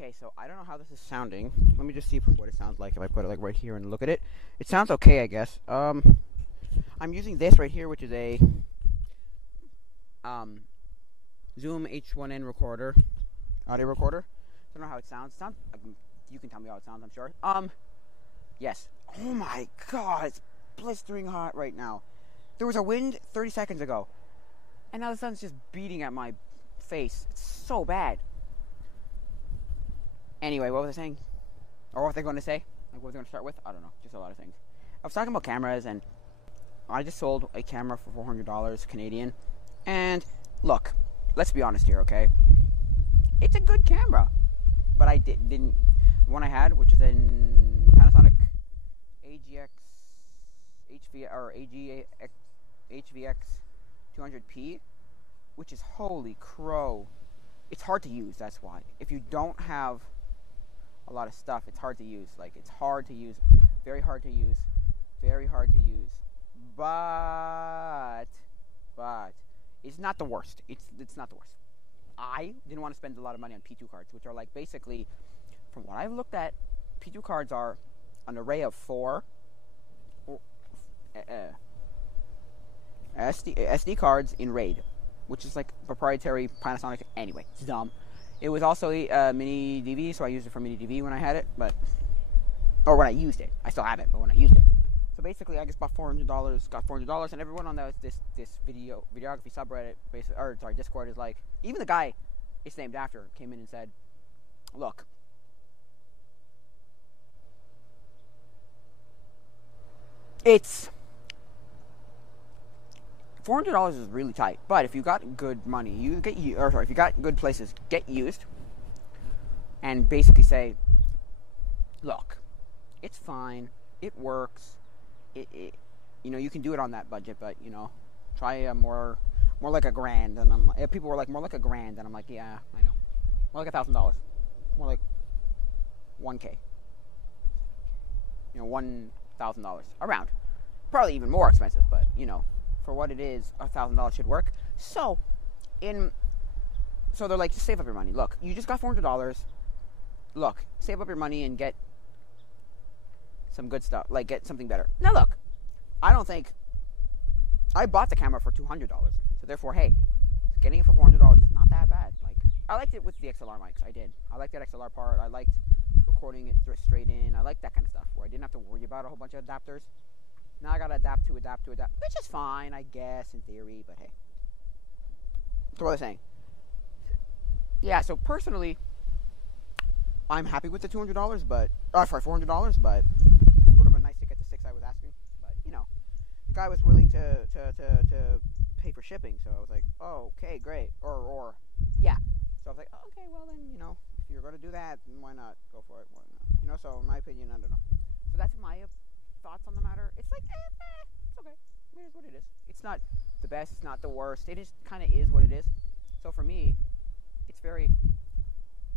Okay, so I don't know how this is sounding. Let me just see what it sounds like if I put it like right here and look at it. It sounds okay, I guess. I'm using this right here, which is a Zoom H1N recorder, audio recorder. I don't know how it sounds. You can tell me how it sounds, I'm sure. Yes. Oh my God, it's blistering hot right now. There was a wind 30 seconds ago, and now the sun's just beating at my face. It's so bad. Anyway, what was I saying? Or what was I going to say? Like, what was I going to start with? I don't know. Just a lot of things. I was talking about cameras, and I just sold a camera for $400 Canadian. And look, let's be honest here, okay? It's a good camera, but I didn't. The one I had, which is in Panasonic HVX 200p, which is holy crow. It's hard to use. That's why. If you don't have a lot of stuff, it's hard to use. Like, it's hard to use, very hard to use, very hard to use. But it's not the worst. It's not the worst. I didn't want to spend a lot of money on P2 cards, which are like basically, from what I've looked at, P2 cards are an array of 4 SD cards in RAID, which is like proprietary Panasonic. Anyway, it's dumb. It was also a mini DV, so I used it for mini DV when I had it, or when I used it. I still have it, but when I used it. So basically, I just bought $400, and everyone on this videography subreddit, Discord, is like, even the guy it's named after came in and said, look, it's $400 is really tight, but if you got good money, if you got good places, get used, and basically say, look, it's fine, it works, you can do it on that budget, but try more like $1,000, and people were like, more like $1,000, and I'm like, yeah, I know, more like $1,000, more like $1,000, $1,000 around, probably even more expensive, but for what it is, $1,000 should work. So they're like, just save up your money. Look, you just got $400. Look, save up your money and get some good stuff, like get something better. Now look, I don't think I bought the camera for $200, so therefore, hey, getting it for $400 is not that bad. Like, I liked it with the XLR mics. I did. I liked that XLR part. I liked recording it straight in. I liked that kind of stuff where I didn't have to worry about a whole bunch of adapters. Now I gotta adapt, which is fine, I guess, in theory, but hey. That's what I was saying. Yeah, so personally, I'm happy with the $400, but it would have been nice to get the 6 I was asking. But, the guy was willing to pay for shipping, so I was like, oh, okay, great. Or, yeah. So I was like, oh, okay, well then, if you're gonna do that, then why not go for it? Why not? So in my opinion, I don't know. So that's my thoughts on the matter. It's like, it's okay. It is what it is. It's not the best. It's not the worst. It just kind of is what it is. So for me, it's very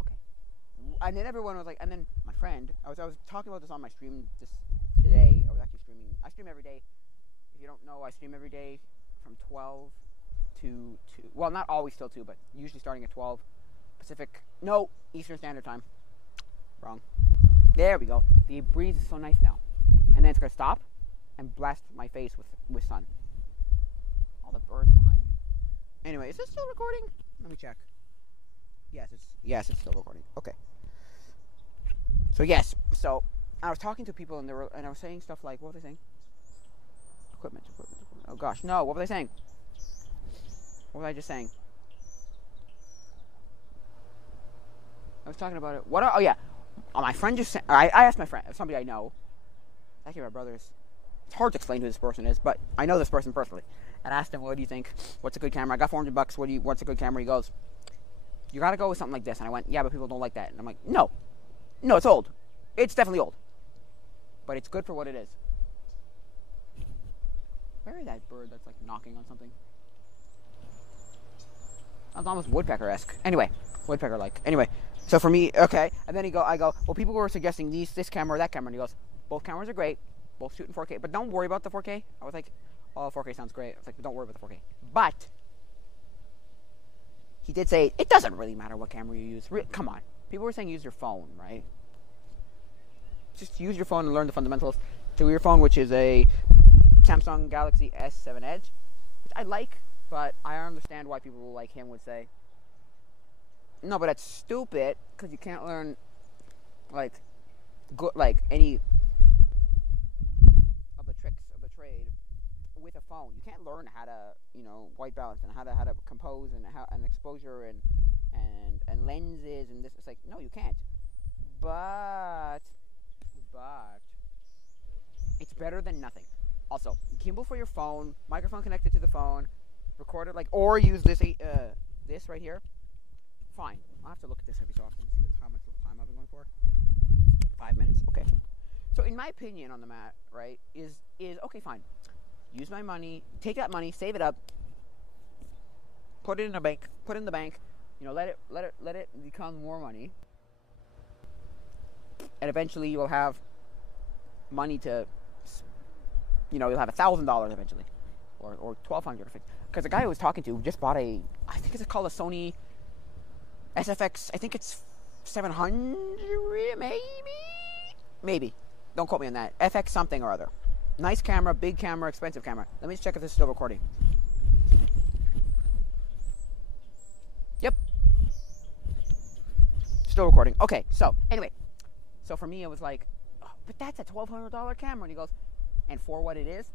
okay. And then everyone was like, and then my friend, I was talking about this on my stream today. I was actually streaming. I stream every day. If you don't know, I stream every day from 12 to 2. Well, not always till 2, but usually starting at 12 Pacific. No, Eastern Standard Time. Wrong. There we go. The breeze is so nice now. And then it's going to stop and blast my face with sun. All the birds behind me. Anyway, is this still recording? Let me check. Yes, it's still recording. Okay. So yes, I was talking to people and I was saying stuff like, what was I saying? Equipment. Oh gosh, no, what was I saying? What was I just saying? I was talking about it. Oh yeah. My friend just said, I asked my friend, somebody I know, actually my brother's, it's hard to explain who this person is, but I know this person personally, and asked him, what do you think? What's a good camera? I got $400, what's a good camera? He goes, you gotta go with something like this. And I went, yeah, but people don't like that. And I'm like, no, it's old. It's definitely old. But it's good for what it is. Where is that bird that's like knocking on something? That's almost woodpecker-esque. Anyway, woodpecker-like. Anyway, so for me, okay. And then I go, well, people were suggesting this camera or that camera. And he goes, both cameras are great. Both shoot in 4K. But don't worry about the 4K. I was like, oh, 4K sounds great. I was like, but don't worry about the 4K. But he did say, it doesn't really matter what camera you use. Come on. people were saying use your phone, right? Just use your phone and learn the fundamentals to your phone, which is a Samsung Galaxy S7 Edge, which I like, but I understand why people like him would say, no, but that's stupid, because you can't learn, like any of the tricks of the trade with a phone. You can't learn how to, white balance and how to compose and exposure and lenses and this. It's like, no, you can't. But it's better than nothing. Also, gimbal for your phone, microphone connected to the phone, record it or use this this right here. Fine. I'll have to look at this every so often to see how much time I've been going for. 5 minutes. Okay. So in my opinion on the mat, right, is okay, fine. Use my money, take that money, save it up, put it in a bank, put it in the bank, let it become more money. And eventually you'll have money to, you'll have $1,000 eventually, or $1,200. Because the guy I was talking to just bought I think it's called a Sony SFX. I think it's 700, maybe. Don't quote me on that. FX something or other. Nice camera, big camera, expensive camera. Let me just check if this is still recording. Yep. Still recording. Okay, so anyway. So for me, it was like, oh, but that's a $1,200 camera. And he goes, and for what it is,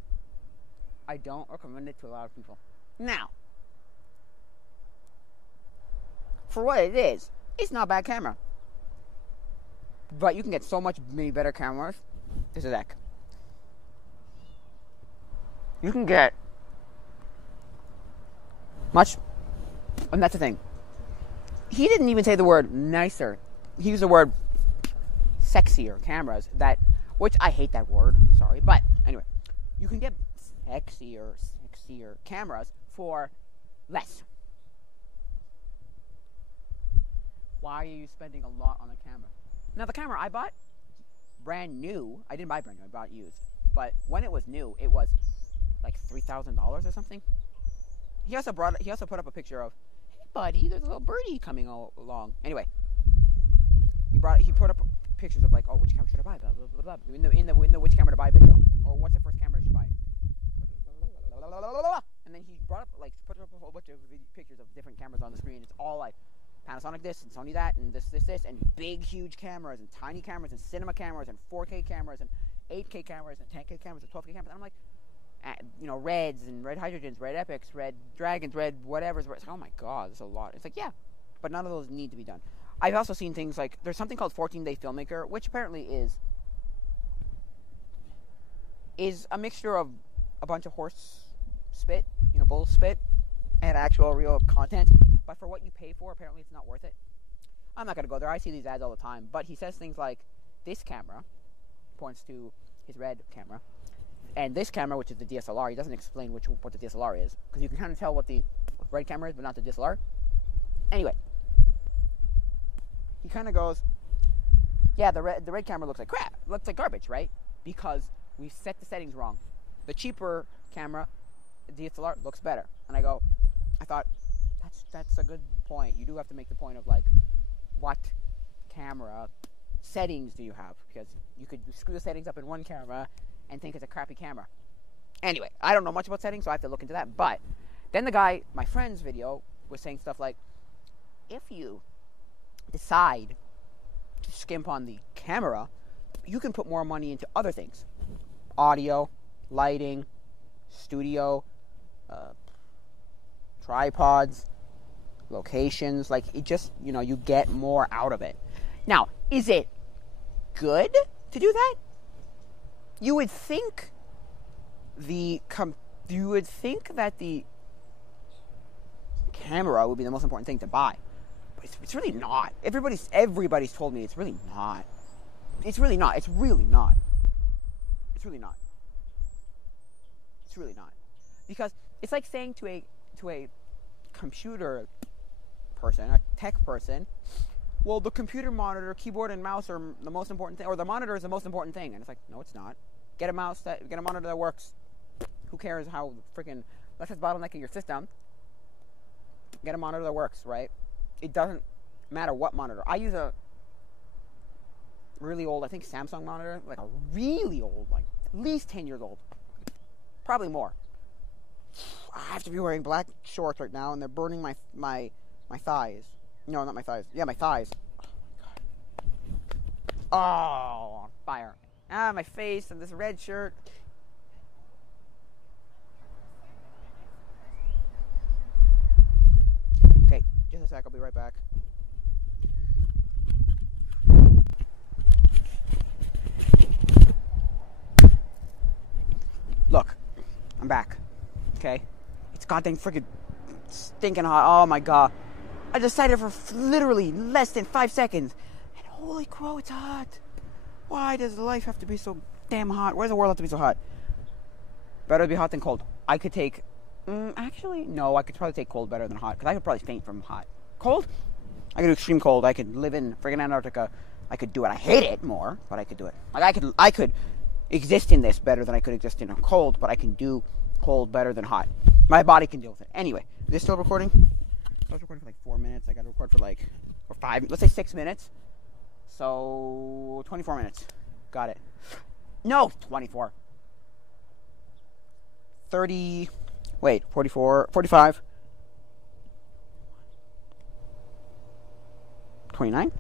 I don't recommend it to a lot of people. Now, for what it is, it's not a bad camera. But you can get so many better cameras. This is heck. You can get much, and that's the thing. He didn't even say the word nicer. He used the word sexier cameras, which I hate that word, sorry, but anyway, you can get sexier cameras for less. Why are you spending a lot on a camera? Now, the camera I bought, brand new, I didn't buy brand new, I bought used, but when it was new, it was like $3,000 or something. He also put up a picture of, hey buddy, there's a little birdie coming along. Anyway, he put up pictures of oh, which camera should I buy? Blah blah blah blah. In the which camera to buy video, or what's the first camera I should buy? And then he put up a whole bunch of pictures of different cameras on the screen. It's all like Panasonic this and Sony that and this and big huge cameras and tiny cameras and cinema cameras and 4K cameras and 8K cameras and 10K cameras and 12K cameras. And I'm like, reds and red hydrogens, red epics, red dragons, red whatever's. It's like, oh my god, there's a lot. It's like, yeah, but none of those need to be done. I've also seen things like, there's something called 14-Day Filmmaker, which apparently is a mixture of a bunch of horse spit, bull spit, and actual real content. But for what you pay for, apparently it's not worth it. I'm not going to go there. I see these ads all the time. But he says things like, this camera, points to his red camera, and this camera, which is the DSLR, he doesn't explain what the DSLR is, because you can kind of tell what the red camera is, but not the DSLR. Anyway, he kind of goes, yeah, the red camera looks like crap, looks like garbage, right? Because we set the settings wrong. The cheaper camera, the DSLR, looks better. And I thought, that's a good point. You do have to make the point of what camera settings do you have? Because you could screw the settings up in one camera and think it's a crappy camera. Anyway, I don't know much about settings, so I have to look into that. But then the guy, my friend's video, was saying stuff like, if you decide to skimp on the camera, you can put more money into other things. Audio, lighting, studio, tripods, locations. It just, you get more out of it. Now, is it good to do that? You would think that the camera would be the most important thing to buy, but it's really not. Everybody's told me it's really not. It's really not. It's really not. It's really not. It's really not. Because it's like saying to a computer person, a tech person, well, the computer monitor, keyboard, and mouse are the most important thing, or the monitor is the most important thing. And it's like, no, it's not. Get a monitor that works. Who cares how freaking, unless it's bottlenecking your system. Get a monitor that works, right? It doesn't matter what monitor. I use a really old, I think Samsung monitor, like a really old, like at least 10 years old, probably more. I have to be wearing black shorts right now, and they're burning my thighs. No, not my thighs. Yeah, my thighs. Oh, on fire. Ah, my face and this red shirt. Okay, just a sec. I'll be right back. Look, I'm back. Okay? It's goddamn freaking stinking hot. Oh my god. I decided for literally less than 5 seconds. And holy crow, it's hot. Why does life have to be so damn hot? Why does the world have to be so hot? Better to be hot than cold. I could take... actually, no. I could probably take cold better than hot. Because I could probably faint from hot. Cold? I could do extreme cold. I could live in friggin' Antarctica. I could do it. I hate it more, but I could do it. Like, I could exist in this better than I could exist in a cold, but I can do cold better than hot. My body can deal with it. Anyway, is this still recording? I was recording for like 4 minutes. I got to record for like, or 5, let's say 6 minutes. So, 24 minutes. Got it. No, 24. 30, wait, 44, 45. 29?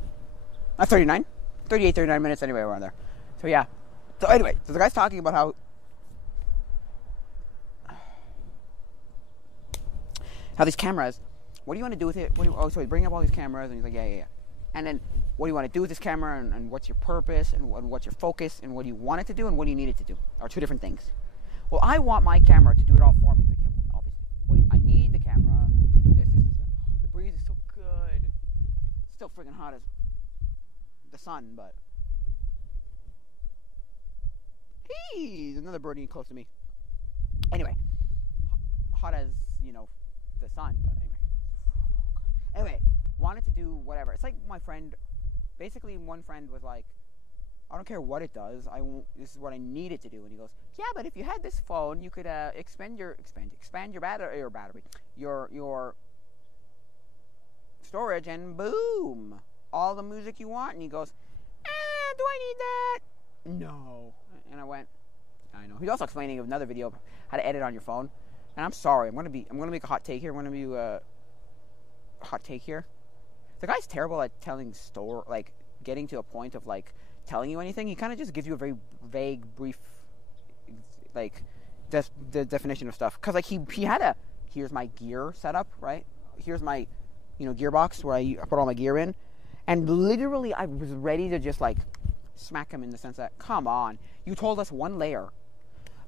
39? 38, 39 minutes, anyway, around there. So, yeah. So, anyway, so the guy's talking about how these cameras, what do you want to do with it? So he's bringing up all these cameras, and he's like, yeah. And then, what do you want to do with this camera, and what's your purpose, and what's your focus, and what do you want it to do, and what do you need it to do? Are two different things. Well, I want my camera to do it all for me. Like, yeah, well, obviously. I need the camera to do this. The breeze is so good. It's still freaking hot as the sun, but... Hey, there's another birdie close to me. Anyway. Hot as, the sun, but anyway. Anyway, wanted to do whatever. It's like my friend... Basically, one friend was like, I don't care what it does. This is what I need it to do. And he goes, yeah, but if you had this phone, you could expand your battery, your storage, and boom, all the music you want. And he goes, do I need that? No. And I went, I know. He's also explaining another video how to edit on your phone. And I'm sorry, I'm gonna make a hot take here. I'm gonna do a hot take here. The guy's terrible at telling getting to a point of telling you anything. He kind of just gives you a very vague, brief, the definition of stuff. Because he had here's my gear setup, right? Here's my, gearbox where I put all my gear in, and literally I was ready to just smack him in the sense that, come on, you told us one layer.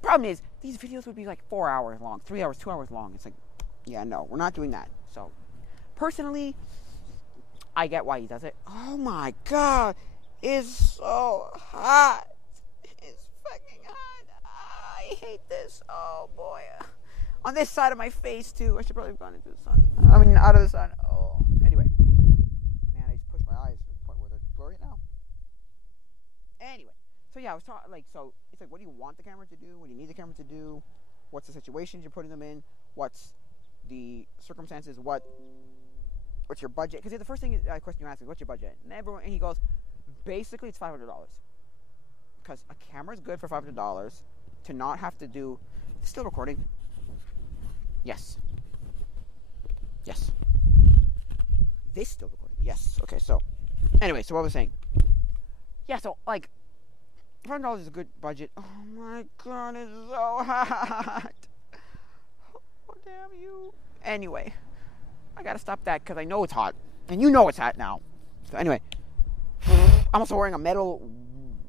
Problem is, these videos would be 4 hours long, 3 hours, 2 hours long. It's yeah, no, we're not doing that. So, personally, I get why he does it. Oh my god, it's so hot. It's fucking hot. I hate this. Oh boy. On this side of my face too. I should probably have gone into the sun. I mean, out of the sun. Oh. Anyway. Man, I just pushed my eyes to the point where they're blurry now. Anyway. So yeah, I was talking, so it's what do you want the camera to do? What do you need the camera to do? What's the situations you're putting them in? What's the circumstances? What's your budget? Because the first question you ask is, what's your budget? And he goes, basically it's $500. Because a camera is good for $500 to not have to do... It's still recording. Yes. Yes. This still recording. Yes. Okay, so... Anyway, so what was I saying? Yeah, so, $500 is a good budget. Oh my god, it's so hot. Oh, damn you. Anyway... I gotta stop that because I know it's hot. And you know it's hot now. So anyway. I'm also wearing a metal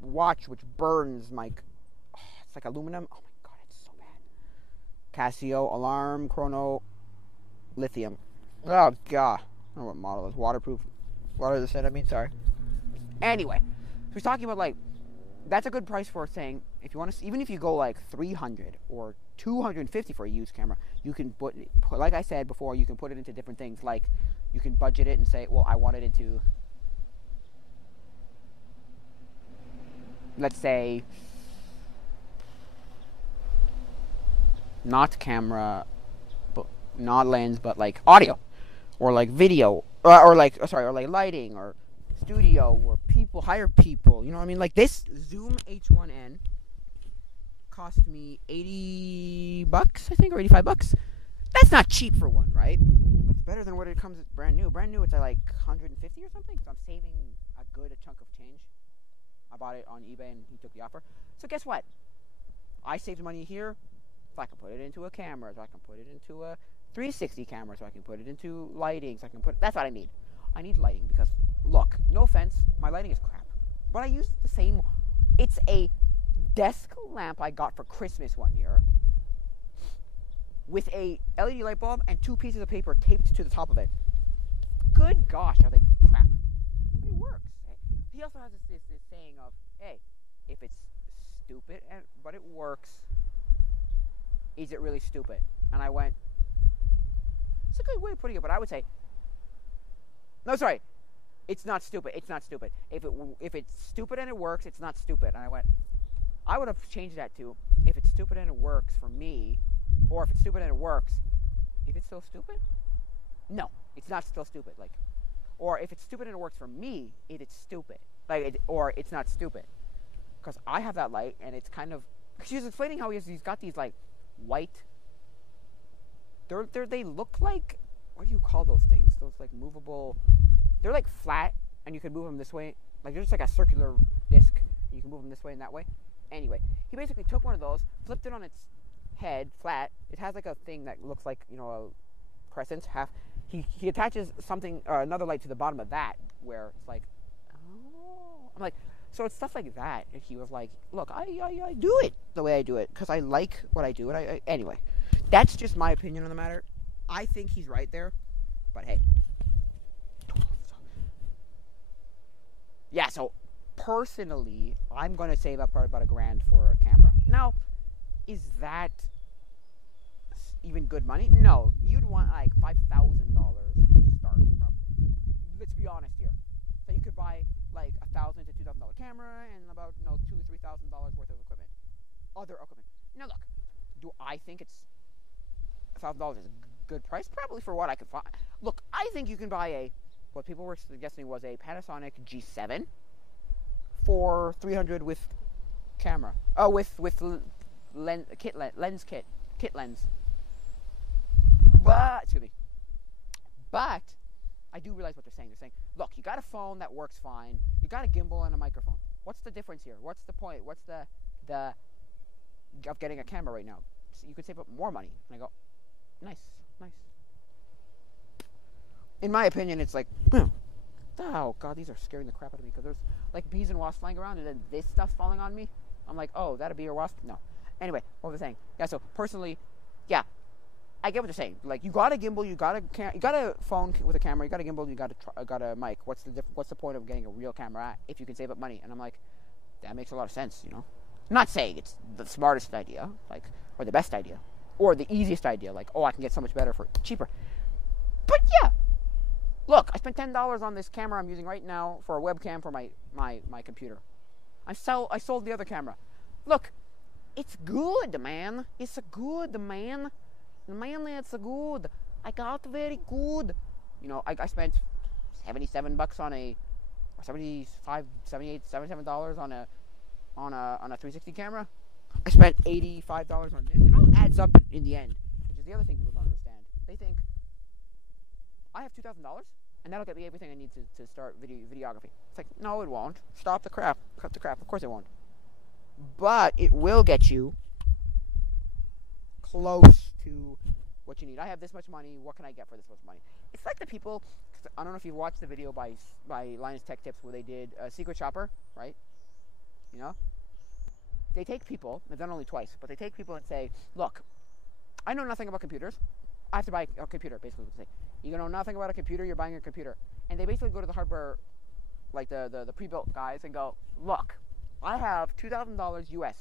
watch which burns my... it's like aluminum. Oh my god, it's so bad. Casio, alarm, chrono, lithium. Oh god. I don't know what model is. Waterproof. What does it say? Sorry. Anyway. So he's talking about that's a good price for saying, if you want to, even if you go $300 or $250 for a used camera, you can put, like I said before, you can put it into different things. You can budget it and say, well, I want it into, let's say, not camera, but not lens, but audio, or video, or lighting, or studio where people hire people. You know what I mean? Like this Zoom H1N cost me $80, I think, or $85. That's not cheap for one, right? But it's better than what it comes brand new. Brand new, it's at like $150 or something. So I'm saving a good chunk of change. I bought it on eBay and he took the offer. So guess what? I saved money here. So I can put it into a camera. So I can put it into a 360 camera. So I can put it into lighting. So I can put. That's what I need. I need lighting because, look, no offense, my lighting is crap. But I use the same. It's a desk lamp I got for Christmas one year with a LED light bulb and 2 pieces of paper taped to the top of it. Good gosh, are they crap. But it works. He also has this saying of, hey, if it's stupid but it works, is it really stupid? And I went, it's a good way of putting it, but I would say, no, sorry, it's not stupid. It's not stupid. If it's stupid and it works, it's not stupid. And I went, I would have changed that to, if it's stupid and it works for me, or if it's stupid and it works, if it's still stupid? No, it's not still stupid. Like, or if it's stupid and it works for me, it's stupid. Like, or it's not stupid. Because I have that light, and it's kind of. She was explaining how he's got these like white. They look like, what do you call those things? Those like movable. They're like flat, and you can move them this way. Like they're just like a circular disc. And you can move them this way and that way. Anyway, he basically took one of those, flipped it on its head, flat. It has like a thing that looks like, you know, a crescent half. He attaches something, another light to the bottom of that, where it's like, oh, I'm like, so it's stuff like that. And he was like, look, I do it the way I do it because I like what I do. And anyway, that's just my opinion on the matter. I think he's right there, but hey, yeah. So personally, I'm gonna save up probably about $1,000 for a camera. Now, is that even good money? No, you'd want like $5,000 to start, probably. Let's be honest here. So you could buy like $1,000 to $2,000 camera and about $2,000 to $3,000 worth of equipment, other equipment. Now look, do I think it's $1,000 is a good price? Probably for what I could find. Look, I think you can buy what people were suggesting was a Panasonic G7 for $300 with camera. Oh, with lens kit. But, excuse me. But, I do realize what they're saying. They're saying, look, you got a phone that works fine. You got a gimbal and a microphone. What's the difference here? What's the point? What's the of getting a camera right now? So you could save up more money. And I go, nice. In my opinion, it's like, oh, God, these are scaring the crap out of me. Because there's, like, bees and wasps flying around, and then this stuff's falling on me. I'm like, oh, that a bee or wasp? No. Anyway, what was I saying? Yeah, so, personally, yeah, I get what they're saying. Like, you got a gimbal, you got a phone with a camera, you got a gimbal, you got a mic. What's the point of getting a real camera if you can save up money? And I'm like, that makes a lot of sense, you know? I'm not saying it's the smartest idea, like, or the best idea, or the easiest idea, like, oh, I can get so much better for cheaper. But yeah, look, I spent $10 on this camera I'm using right now for a webcam for my computer. I sold the other camera. Look, it's good, man. It's good, man. Man, it's good. I got very good. You know, I spent $77 on a, or $75, $78, $77 on a 360 camera. I spent $85 on this. It all adds up in the end, which is the other thing people don't understand. They think I have $2,000 and that'll get me everything I need to start videography. It's like, no, it won't. Stop the crap. Cut the crap. Of course it won't. But it will get you close to what you need. I have this much money. What can I get for this much money? It's like the people, I don't know if you've watched the video by Linus Tech Tips where they did Secret Shopper, right? You know? They take people, they've done only twice, but they take people and say, look, I know nothing about computers. I have to buy a computer, basically what they say. You know nothing about a computer, you're buying a computer. And they basically go to the hardware, like the pre-built guys, and go, look, I have $2,000 US.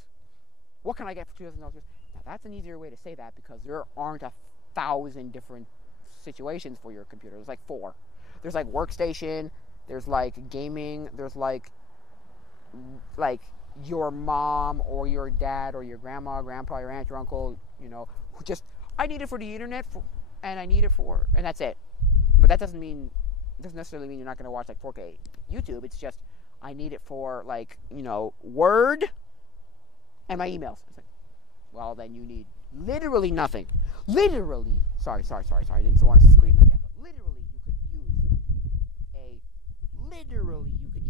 What can I get for $2,000 US? Now, that's an easier way to say that because there aren't 1,000 different situations for your computer. There's like 4. There's like workstation, there's like gaming, there's like your mom or your dad or your grandma, grandpa, your aunt, your uncle, you know, just, I need it for the internet, and I need it for, and that's it. But that doesn't mean doesn't necessarily mean you're not going to watch like 4K YouTube. It's just I need it for like, you know, Word and my emails. It's like, well, then you need literally nothing. Literally, sorry. I didn't want to scream like that, but literally you could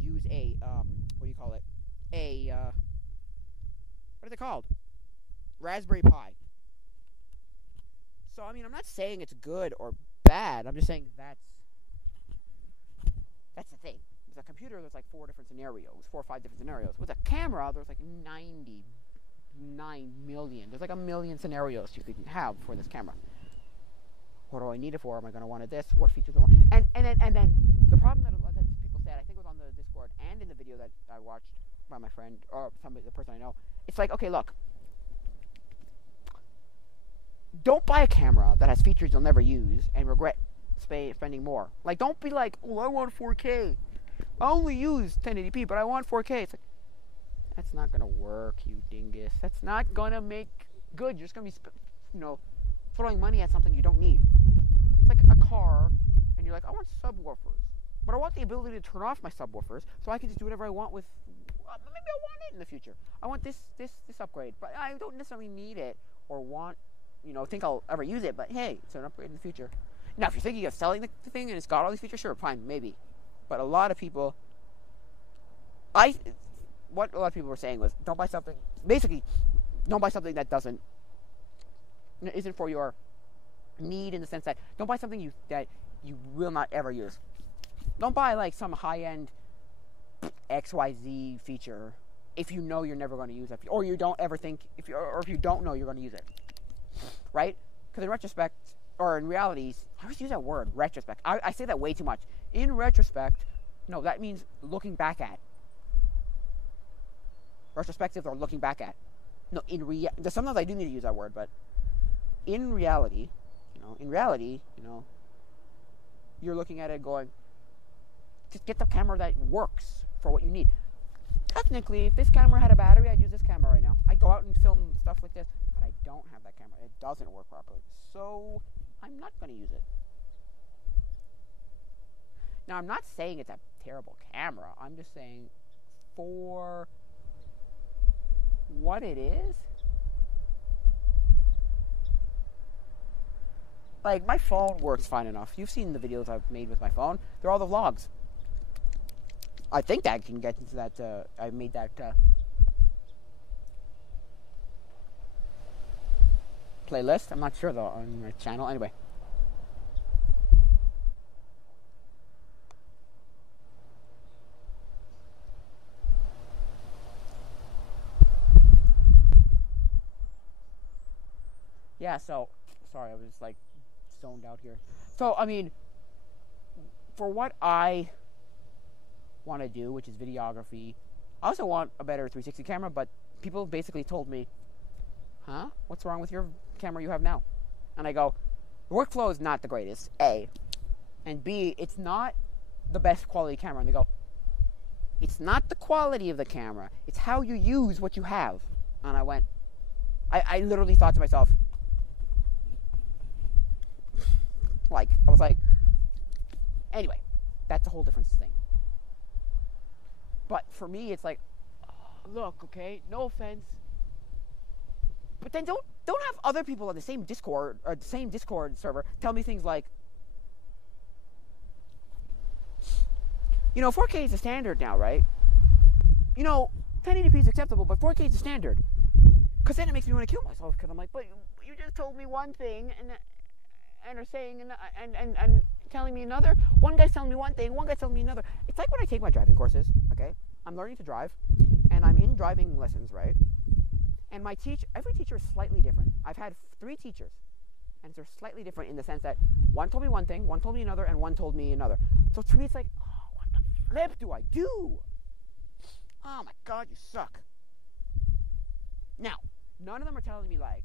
use a what do you call it? What are they called? Raspberry Pi. So I mean, I'm not saying it's good or bad. I'm just saying that's the thing. With a computer, there's like 4 or 5 different scenarios. With a camera, there's like 99 million. There's like a million scenarios you can have for this camera. What do I need it for? Am I going to want it this? What features do I want? And then the problem that people said, I think it was on the Discord and in the video that I watched by my friend or the person I know. It's like, okay, look. Don't buy a camera that has features you'll never use and regret spending more. Like, don't be like, oh, I want 4K. I only use 1080p, but I want 4K. It's like, that's not going to work, you dingus. That's not going to make good. You're just going to be, throwing money at something you don't need. It's like a car, and you're like, I want subwoofers. But I want the ability to turn off my subwoofers so I can just do whatever I want with, maybe I want it in the future. I want this upgrade, but I don't necessarily need it or want, think I'll ever use it, but hey, it's an upgrade in the future. Now, if you're thinking of selling the thing and it's got all these features, sure, fine, maybe. But a lot of people, what a lot of people were saying was, don't buy something that isn't for your need, in the sense that don't buy something that you will not ever use. Don't buy like some high-end XYZ feature if you know you're never going to use it, or you don't ever think, if you don't know you're going to use it, right? Because in retrospect, or in reality, I always use that word, retrospect. I say that way too much. In retrospect, no, that means looking back at. Retrospective or looking back at. No, sometimes I do need to use that word, but in reality, you're looking at it going, just get the camera that works for what you need. Technically, if this camera had a battery, I'd use this camera right now. I'd go out and film stuff like this, but I don't have that camera. It doesn't work properly. So, I'm not going to use it. Now, I'm not saying it's a terrible camera. I'm just saying for what it is, like, my phone works fine enough. You've seen the videos I've made with my phone. They're all the vlogs. I think that I can get into that, I made that, playlist. I'm not sure, though, on my channel. Anyway. Yeah, so, sorry, I was, like, zoned out here. So, I mean, for what I want to do, which is videography, I also want a better 360 camera, but people basically told me, huh? What's wrong with your camera you have now? And I go, the workflow is not the greatest, A. And B, it's not the best quality camera. And they go, it's not the quality of the camera. It's how you use what you have. And I went, I literally thought to myself, I was like, anyway, that's a whole different thing. But for me, it's like, look, okay, no offense, but then don't have other people on the same Discord or the same Discord server tell me things like, 4K is the standard now, right? 1080p is acceptable, but 4K is the standard. Because then it makes me want to kill myself, because I'm like, but you just told me one thing and are saying and telling me another. One guy's telling me one thing, one guy's telling me another. It's like when I take my driving courses, okay? I'm learning to drive, and I'm in driving lessons, right? And every teacher is slightly different. I've had 3 teachers, and they're slightly different in the sense that one told me one thing, one told me another, and one told me another. So to me, it's like, oh, what the flip do I do? Oh my God, you suck. Now, none of them are telling me, like,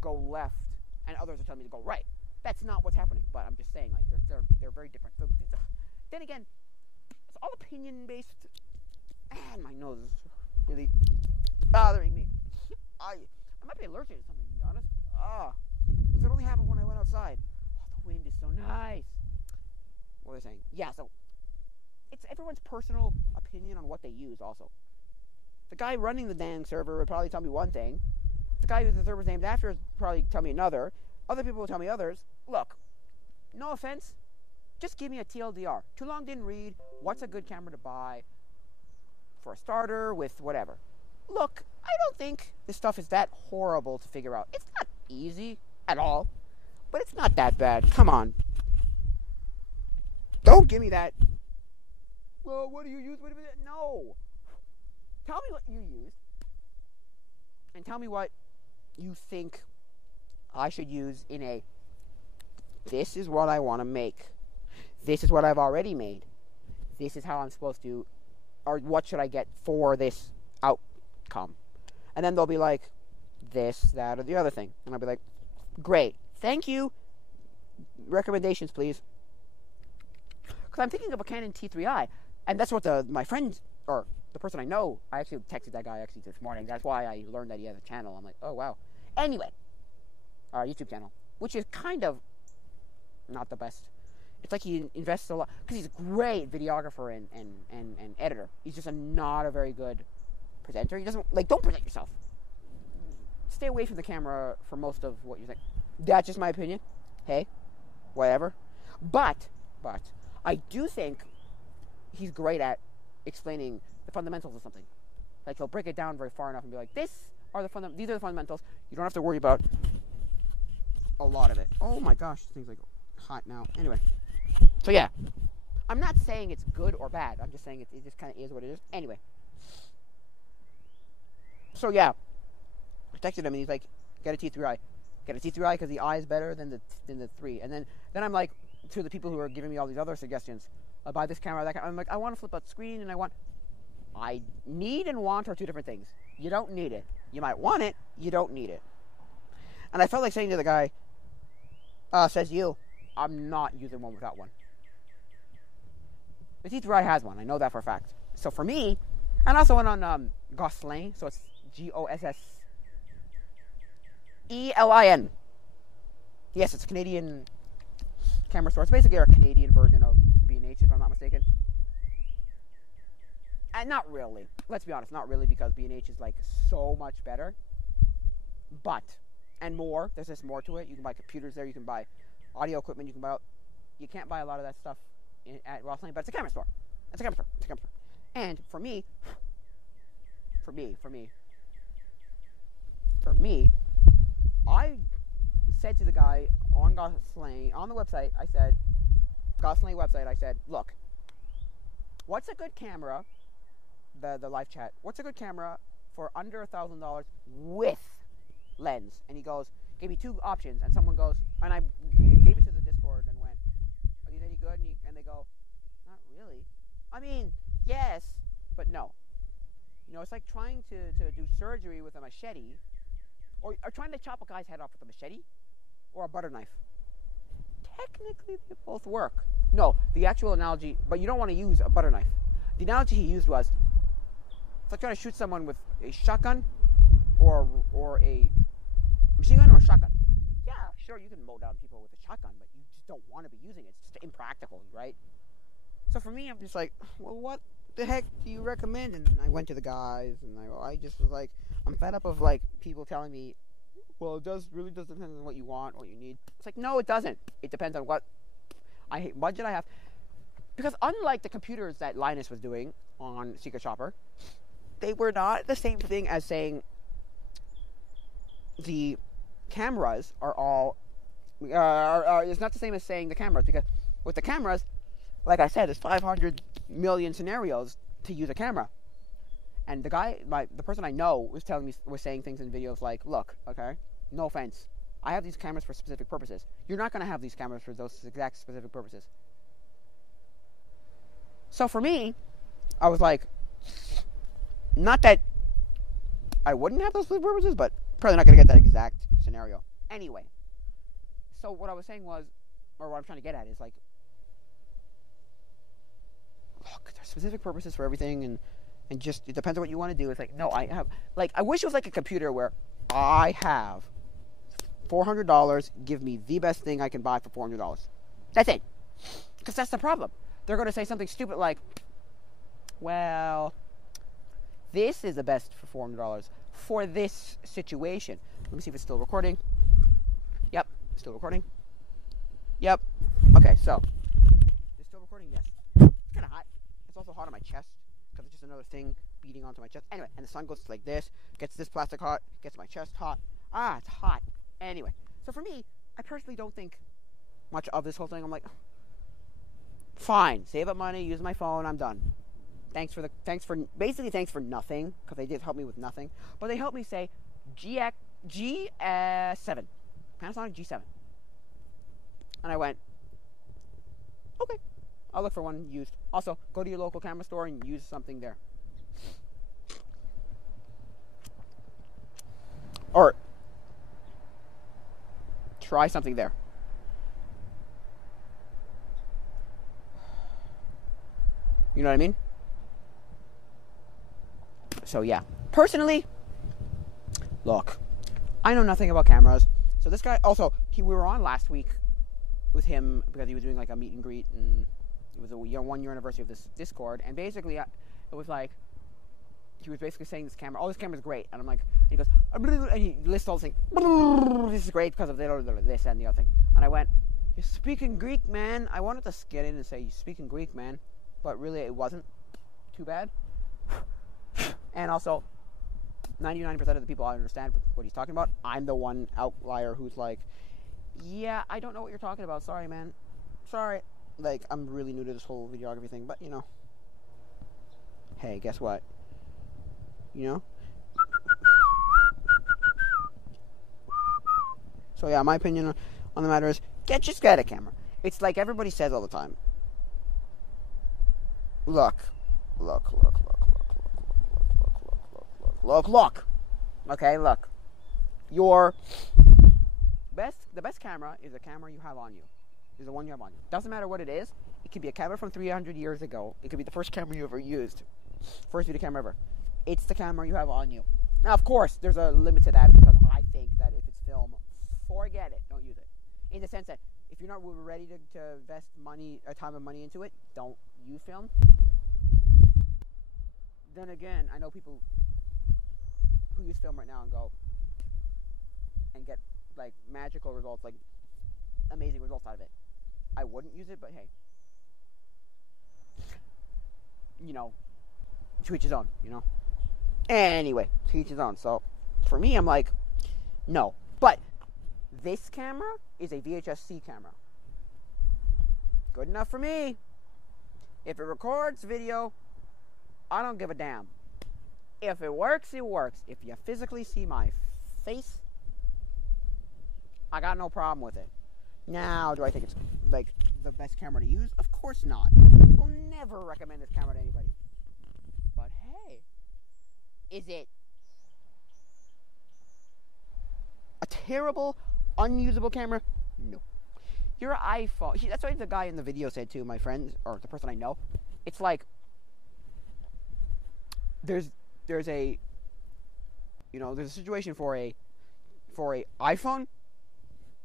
go left, and others are telling me to go right. That's not what's happening, but I'm just saying, like, they're very different. So, then again, it's all opinion-based, and my nose is really bothering me. I might be allergic to something, to be honest. 'Cause it only happened when I went outside. Oh, the wind is so nice. what are they saying? Yeah, so it's everyone's personal opinion on what they use also. The guy running the dang server would probably tell me one thing. The guy who the server's named after would probably tell me another. Other people will tell me others. Look, no offense, just give me a TLDR. Too long didn't read. What's a good camera to buy for a starter with whatever? Look, I don't think this stuff is that horrible to figure out. It's not easy at all, but it's not that bad. Come on. Don't give me that. Well, what do you use? No. Tell me what you use, and tell me what you think I should use in a, this is what I want to make. This is what I've already made. This is how I'm supposed to, or what should I get for this outcome? And then they'll be like, this, that, or the other thing. And I'll be like, great. Thank you. Recommendations, please. Because I'm thinking of a Canon T3i. And that's what my friend, or the person I know, I actually texted that guy actually this morning. That's why I learned that he has a channel. I'm like, oh, wow. Anyway, our YouTube channel, which is kind of not the best. It's like he invests a lot, because he's a great videographer and editor. He's just not a very good presenter. He doesn't, don't present yourself. Stay away from the camera for most of what you're saying. That's just my opinion. Hey, whatever. But, I do think he's great at explaining the fundamentals of something. Like, he'll break it down very far enough and be like, these are the fundamentals. You don't have to worry about a lot of it. Oh my gosh, this thing's like hot now. Anyway. So yeah. I'm not saying it's good or bad. I'm just saying it just kind of is what it is. Anyway. So yeah. I texted him and he's like, get a T3i. Get a T3i because the I is better than the 3. And then I'm like, to the people who are giving me all these other suggestions, I buy this camera, that camera. I'm like, I want to flip out screen, and I need and want are two different things. You don't need it. You might want it. You don't need it. And I felt like saying to the guy, says you, I'm not using one without one. The T3i has one. I know that for a fact. So for me, and I also went on Gosselin, so it's Gosselin. Yes, it's a Canadian camera store. It's basically our Canadian version of B&H, if I'm not mistaken. And not really. Let's be honest, not really, because B&H is like so much better. But, and more, there's just more to it. You can buy computers there, you can buy audio equipment, you can't buy a lot of that stuff at Ross Lane, but it's a camera store. It's a camera store. And for me, I said to the guy on Gosselin, on the website, Gosselin website, I said, look, what's a good camera, the live chat, what's a good camera for under $1,000 with lens? And he gave me two options, and someone goes, and I gave it to the Discord and went, are these any good? And they go, not really. I mean, yes, but no. You know, it's like trying to do surgery with a machete, or trying to chop a guy's head off with a machete, or a butter knife. Technically, they both work. No, the actual analogy, but you don't want to use a butter knife. The analogy he used was, it's like trying to shoot someone with a shotgun, or a machine gun, or a shotgun. Yeah, sure, you can mow down people with a shotgun, but you just don't want to be using it. It's just impractical, right? So for me, I'm just like, well, what the heck do you recommend? And I went to the guys, and I just was like, I'm fed up of like people telling me, well, it really does depend on what you want, what you need. It's like, no, it doesn't. It depends on what budget I have. Because unlike the computers that Linus was doing on Secret Shopper, they were not the same thing as saying the cameras are all, it's not the same as saying the cameras, because with the cameras, like I said, there's 500 million scenarios to use a camera. And the guy, the person I know was saying things in videos like, look, okay, no offense, I have these cameras for specific purposes. You're not going to have these cameras for those exact specific purposes. So for me, I was like, not that I wouldn't have those specific purposes, but probably not going to get that exact scenario. Anyway, so what I was saying was, or what I'm trying to get at is like, look, there's specific purposes for everything, and just, it depends on what you want to do. It's like, no, I have, like, I wish it was like a computer where I have $400, give me the best thing I can buy for $400. That's it. Because that's the problem. They're going to say something stupid like, well, this is the best for $400 for this situation. Let me see if it's still recording. Yep, still recording. Yep. Okay, so, it's still recording? Yes. It's kind of hot. It's also hot on my chest, because it's just another thing beating onto my chest. Anyway, and the sun goes like this, gets this plastic hot, gets my chest hot. Ah, it's hot. Anyway, so for me, I personally don't think much of this whole thing. I'm like, fine, save up money, use my phone, I'm done. Thanks for nothing, because they did help me with nothing. But they helped me say G7, Panasonic G7. And I went, okay, I'll look for one used. Also, go to your local camera store and use something there. Or try something there. You know what I mean? So yeah, personally, look, I know nothing about cameras. So this guy, also, we were on last week with him because he was doing like a meet and greet, and it was a 1 year anniversary of this Discord. And basically, it was like, he was basically saying this camera's great. And I'm like, and he goes, and he lists all the things. This is great because of this and the other thing. And I went, you're speaking Greek, man. I wanted to get in and say, you're speaking Greek, man. But really, it wasn't too bad. And also, 99% of the people I understand what he's talking about. I'm the one outlier who's like, yeah, I don't know what you're talking about. Sorry, man. Sorry. Like, I'm really new to this whole videography thing. But, you know. Hey, guess what? You know? So, yeah, my opinion on the matter is, just get a camera. It's like everybody says all the time. Look. Okay, look. The best camera is a camera you have on you. Is the one you have on you. Doesn't matter what it is. It could be a camera from 300 years ago. It could be the first camera you ever used. First video camera ever. It's the camera you have on you. Now, of course, there's a limit to that, because I think that if it's film, forget it. Don't use it. In the sense that if you're not ready to invest time and money into it, don't use film. Then again, I know people who use film right now and go and get like magical results, like amazing results out of it. I wouldn't use it, but hey, you know, to each his own, you know. Anyway, to each his own. So for me, I'm like, no. But this camera is a VHS-C camera. Good enough for me. If it records video, I don't give a damn. If it works, it works. If you physically see my face, I got no problem with it. Now, do I think it's like the best camera to use? Of course not. I'll never recommend this camera to anybody. But hey, is it a terrible, unusable camera? No. Your iPhone. That's what the guy in the video said too, my friend, or the person I know. It's like, there's a situation for a iPhone,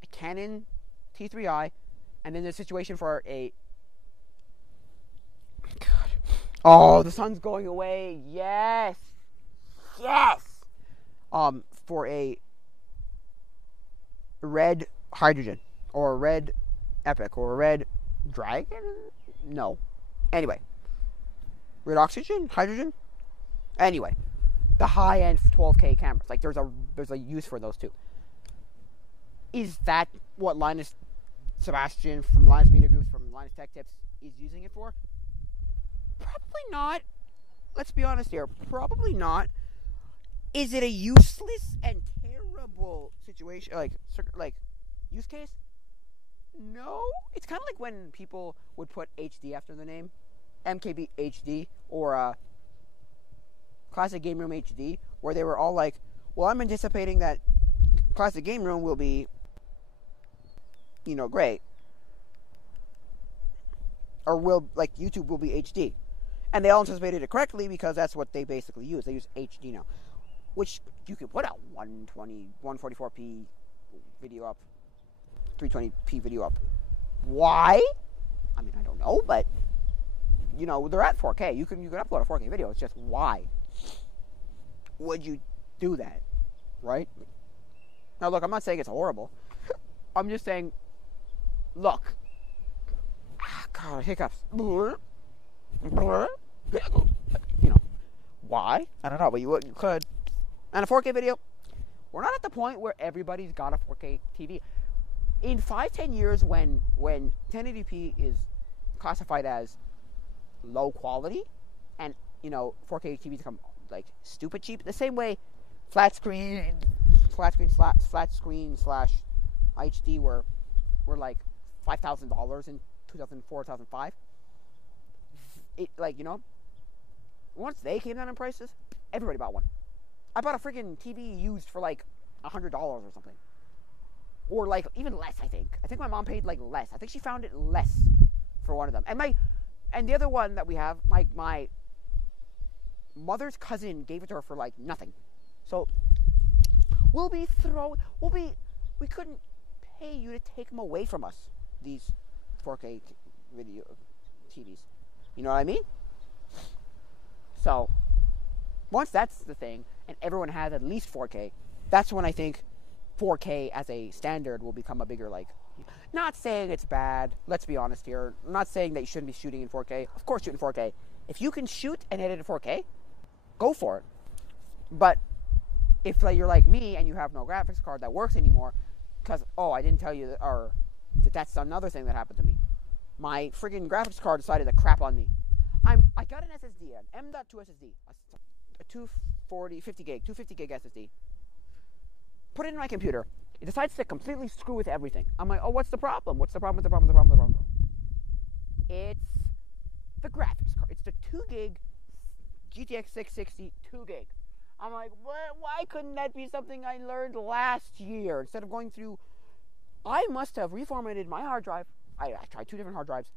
a Canon T3i, and then there's a situation for a, God, oh, the sun's going away, yes, for a red hydrogen, or a red epic, or a red dragon, no, anyway, red oxygen, hydrogen. Anyway, the high-end 12K cameras, like there's a use for those too. Is that what Linus Sebastian from Linus Media Groups, from Linus Tech Tips, is using it for? Probably not. Let's be honest here. Probably not. Is it a useless and terrible situation, like use case? No. It's kind of like when people would put HD after the name, MKB HD, or Classic Game Room HD, where they were all like, well, I'm anticipating that Classic Game Room will be, great. Or YouTube will be HD. And they all anticipated it correctly because that's what they basically use. They use HD now. Which you could put out 144p video up, 320p video up. Why? I mean, I don't know, but you know, they're at 4K. You can upload a 4K video. It's just why would you do that, right? Now, look, I'm not saying it's horrible. I'm just saying, look, God, hiccups. You know, why? I don't know, but you could. And a 4K video, we're not at the point where everybody's got a 4K TV. In 5-10 years, when 1080p is classified as low quality, and you know 4K TVs become like stupid cheap, the same way flat screen slash HD were like $5,000 in 2004, 2005. It, like, you know, once they came down in prices, everybody bought one. I bought a freaking TV used for like $100 or something, or like even less. I think my mom paid like less. I think she found it less for one of them. And the other one that we have, my mother's cousin gave it to her for like nothing. So we couldn't pay you to take them away from us, these 4K video TVs. You know what I mean? So once that's the thing, and everyone has at least 4K, that's when I think 4K as a standard will become a bigger, like, not saying it's bad, let's be honest here. I'm not saying that you shouldn't be shooting in 4K. Of course, shoot in 4K. If you can shoot and edit in 4K, go for it. But if like, you're like me and you have no graphics card that works anymore, because, I didn't tell you, that's another thing that happened to me. My friggin' graphics card decided to crap on me. I got an SSD, an M.2 SSD, a 250 gig SSD. Put it in my computer. It decides to completely screw with everything. I'm like, what's the problem? What's the problem? It's the graphics card. It's the 2 gig GTX 660 2 gig. I'm like, what? Why couldn't that be something I learned last year? Instead of going through, I must have reformatted my hard drive. I tried 2 different hard drives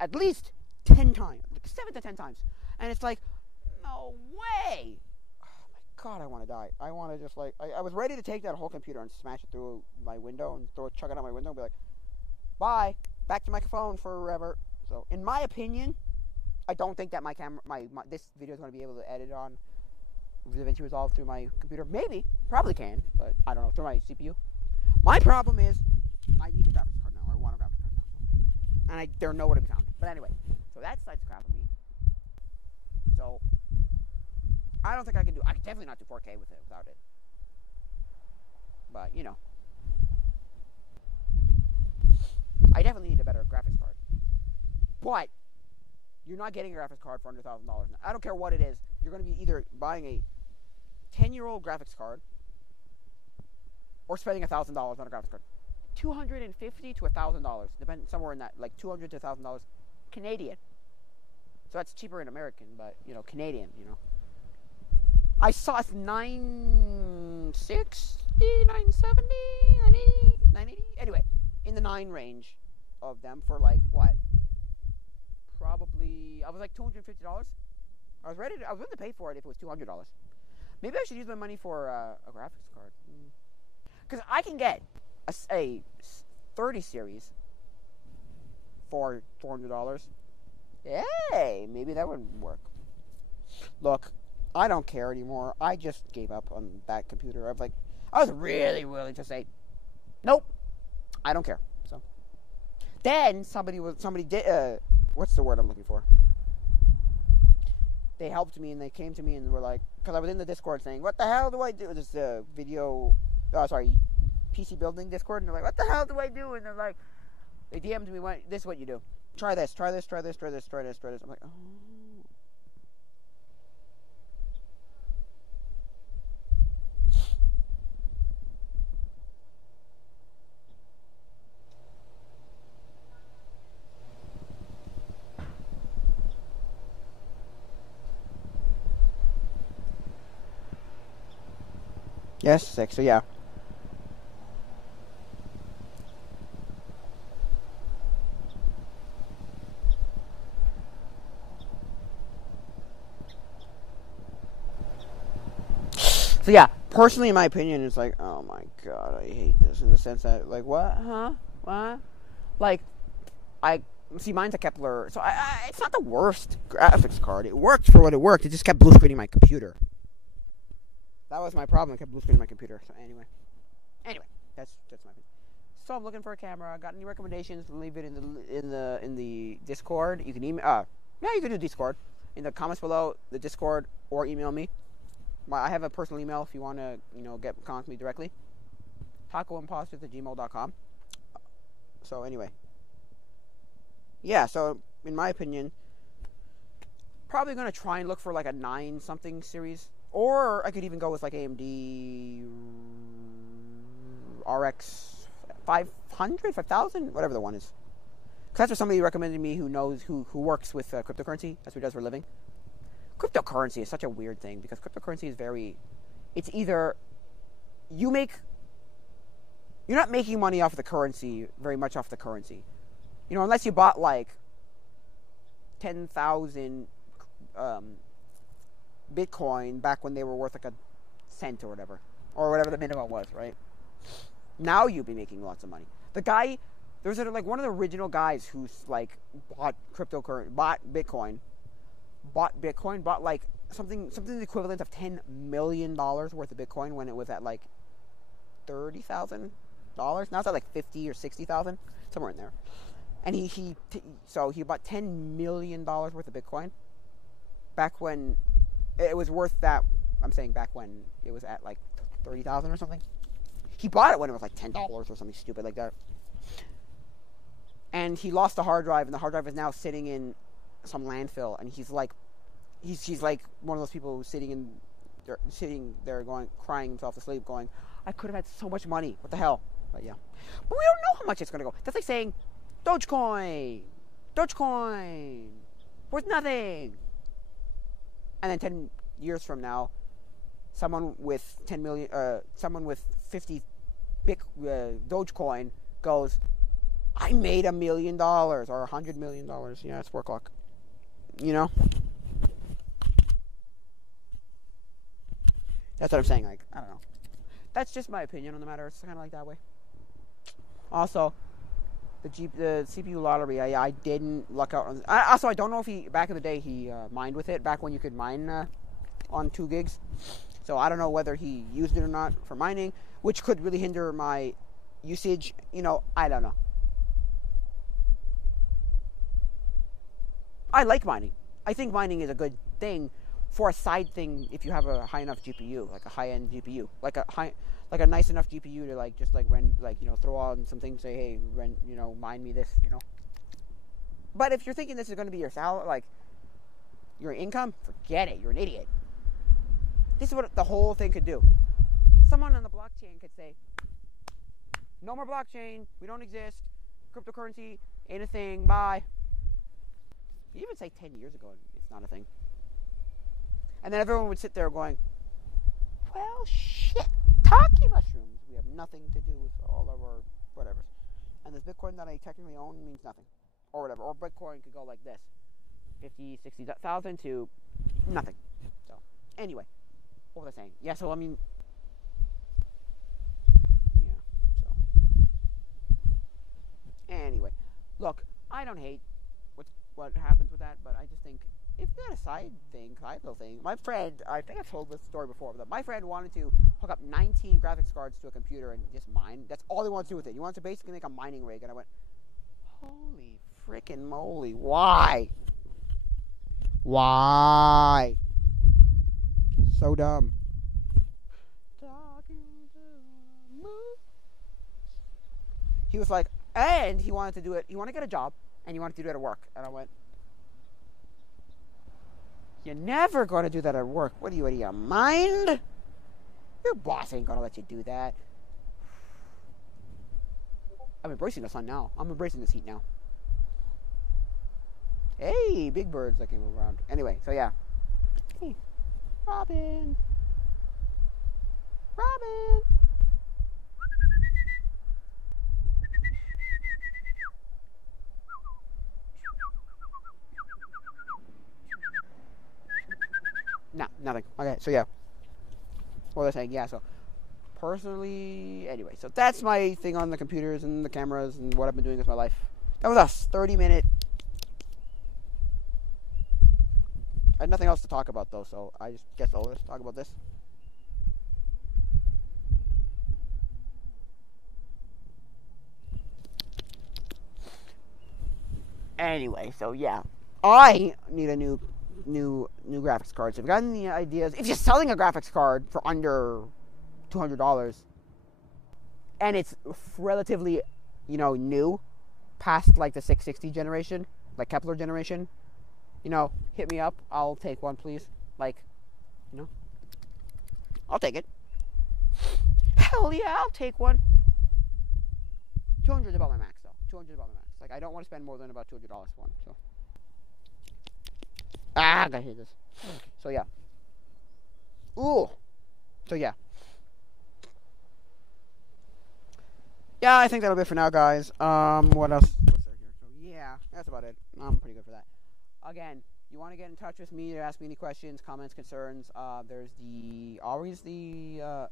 at least 10 times, like 7 to 10 times. And it's like, no way. Oh my God, I want to die. I want to just like, I was ready to take that whole computer and smash it through my window and chuck it out my window and be like, bye, back to my phone forever. So in my opinion, I don't think that my camera, this video is going to be able to edit on DaVinci Resolve through my computer. Maybe, probably can, but I don't know, through my CPU. My problem is, I need a graphics card now, or I want a graphics card now. And they're nowhere to be found. But anyway, so that side's crap on me. So, I don't think I can definitely not do 4K with it, without it. But, you know. I definitely need a better graphics card. But, you're not getting a graphics card for under $1,000. I don't care what it is. You're going to be either buying a 10-year-old graphics card or spending $1,000 on a graphics card. $250 to $1,000, depending, somewhere in that, like $200 to $1,000 Canadian. So that's cheaper in American, but you know, Canadian. You know, I saw it's $960, $970, $980. Anyway, in the 9 range of them for like what? Probably I was like $250. I was willing to pay for it if it was $200. Maybe I should use my money for a graphics card. Because I can get a 30 series for $400. Hey, maybe that would work. Look, I don't care anymore. I just gave up on that computer. I was really willing to say, nope, I don't care. So then somebody did. What's the word I'm looking for? They helped me and they came to me and were like, because I was in the Discord saying, what the hell do I do? This PC building Discord, and they're like, what the hell do I do? And they're like, they DM'd me, this is what you do. Try this. I'm like, oh. Yes, 6, so yeah. So yeah, personally, in my opinion, it's like, oh my God, I hate this in the sense that, like, what? Huh? What? Like, I see, mine's a Kepler, so it's not the worst graphics card. It worked for what it worked. It just kept blue screening my computer. That was my problem. It kept blue screening my computer. So anyway, that's my opinion. So I'm looking for a camera. Got any recommendations? Leave it in the Discord. You can email. You can do Discord in the comments below the Discord, or email me. I have a personal email if you want to get contact me directly. Tacoimposters@gmail.com. So anyway, yeah. So in my opinion, probably gonna try and look for like a 9-something series, or I could even go with like AMD RX 500, 5000, whatever the one is. Because that's what somebody recommended me who works with cryptocurrency. That's what he does for a living. Cryptocurrency is such a weird thing because cryptocurrency is it's either you're not making money off the currency, very much off the currency. Unless you bought like 10,000 Bitcoin back when they were worth like a cent or whatever the minimum was, right? Now you'd be making lots of money. The guy, there was like one of the original guys who's like bought Bitcoin, bought like something the equivalent of $10 million worth of Bitcoin when it was at like $30,000. Now it's at like 50 or 60,000, somewhere in there. And he bought $10 million worth of Bitcoin back when it was worth that. I'm saying back when it was at like 30,000 or something. He bought it when it was like $10 or something stupid like that. And he lost the hard drive, and the hard drive is now sitting in some landfill. And he's like one of those people who's sitting there going, crying himself to sleep, going, I could have had so much money. What the hell? But yeah. But we don't know how much it's going to go. That's like saying, Dogecoin, worth nothing. And then 10 years from now, someone with 50 Dogecoin goes, I made $1 million or $100 million. Yeah, it's 4 o'clock. That's what I'm saying. Like, I don't know. That's just my opinion on the matter. It's kind of like that way. Also, the CPU lottery, I didn't luck out on. I don't know if back in the day he mined with it, back when you could mine on 2 gigs. So I don't know whether he used it or not for mining, which could really hinder my usage. I don't know. I like mining. I think mining is a good thing for a side thing if you have a high enough GPU, like a high-end GPU, like a nice enough GPU to throw on some things, say, hey, mine me this, But if you're thinking this is going to be your salary, like your income, forget it. You're an idiot. This is what the whole thing could do. Someone on the blockchain could say, no more blockchain, we don't exist, cryptocurrency ain't a thing, bye. You even say 10 years ago, it's not a thing. And then everyone would sit there going, well, shit, Taki mushrooms. We have nothing to do with all of our whatever. And this Bitcoin that I technically own means nothing. Or whatever. Or Bitcoin could go like this. 50, 60,000 to nothing. So, anyway. What was I saying? Yeah, so, I mean... Yeah, so... Anyway. Look, I don't hate what happens with that, but I just think if you got a side little thing. My friend, I think I've told this story before, but my friend wanted to hook up 19 graphics cards to a computer and just mine. That's all he wanted to do with it. He wanted to basically make a mining rig, and I went, holy frickin' moly, why? Why? So dumb. He was like, and he wanted to do it, he wanted to get a job, and he wanted to do it at work. And I went, you're never going to do that at work. What are you, out of your mind? Your boss ain't going to let you do that. I'm embracing the sun now. I'm embracing this heat now. Hey, big birds that can move around. Anyway, so yeah. Hey, Robin. Robin. No, nothing. Okay, so yeah. What was I saying? Yeah, so personally, anyway, so that's my thing on the computers and the cameras and what I've been doing with my life. That was a 30-minute I had nothing else to talk about though, so I just guess I'll just talk about this. Anyway, so yeah, I need a new graphics card. So if you got any ideas, if you're selling a graphics card for under $200, and it's relatively, new, past like the 660 generation, like Kepler generation, hit me up. I'll take one, please. I'll take it. Hell yeah, I'll take one. 200 is about my max, though. 200 is about my max. Like, I don't want to spend more than about $200 for one. So, I gotta hit this. So yeah. Ooh. So yeah. Yeah, I think that'll be it for now, guys. What else? What's there here? So yeah, that's about it. I'm pretty good for that. Again, you want to get in touch with me to ask me any questions, comments, concerns. There's always the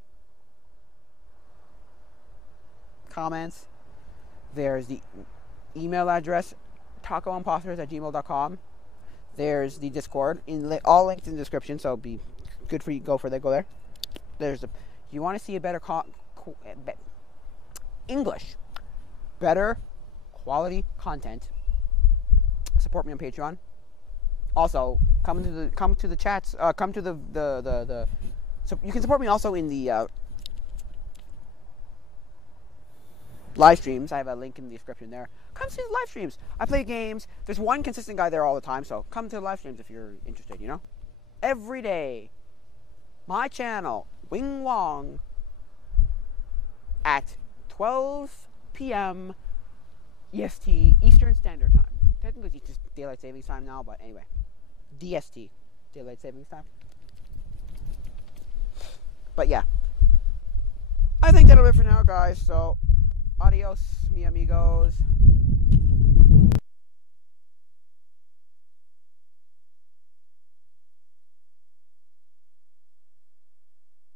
comments. There's the email address, tacoimposters@gmail.com. There's the Discord, all linked in the description, so be good for you. Go there. There's you want to see a better English, better quality content. Support me on Patreon. Also, come to the chats. Come to the. So you can support me also in the live streams. I have a link in the description there. Come see the live streams. I play games. There's one consistent guy there all the time, so come to the live streams if you're interested, Every day. My channel, Wing Wong, at 12 p.m. EST, Eastern Standard Time. Technically, it's just Daylight Savings Time now, but anyway. DST, Daylight Savings Time. But yeah. I think that'll be it for now, guys, so adios, mi amigos.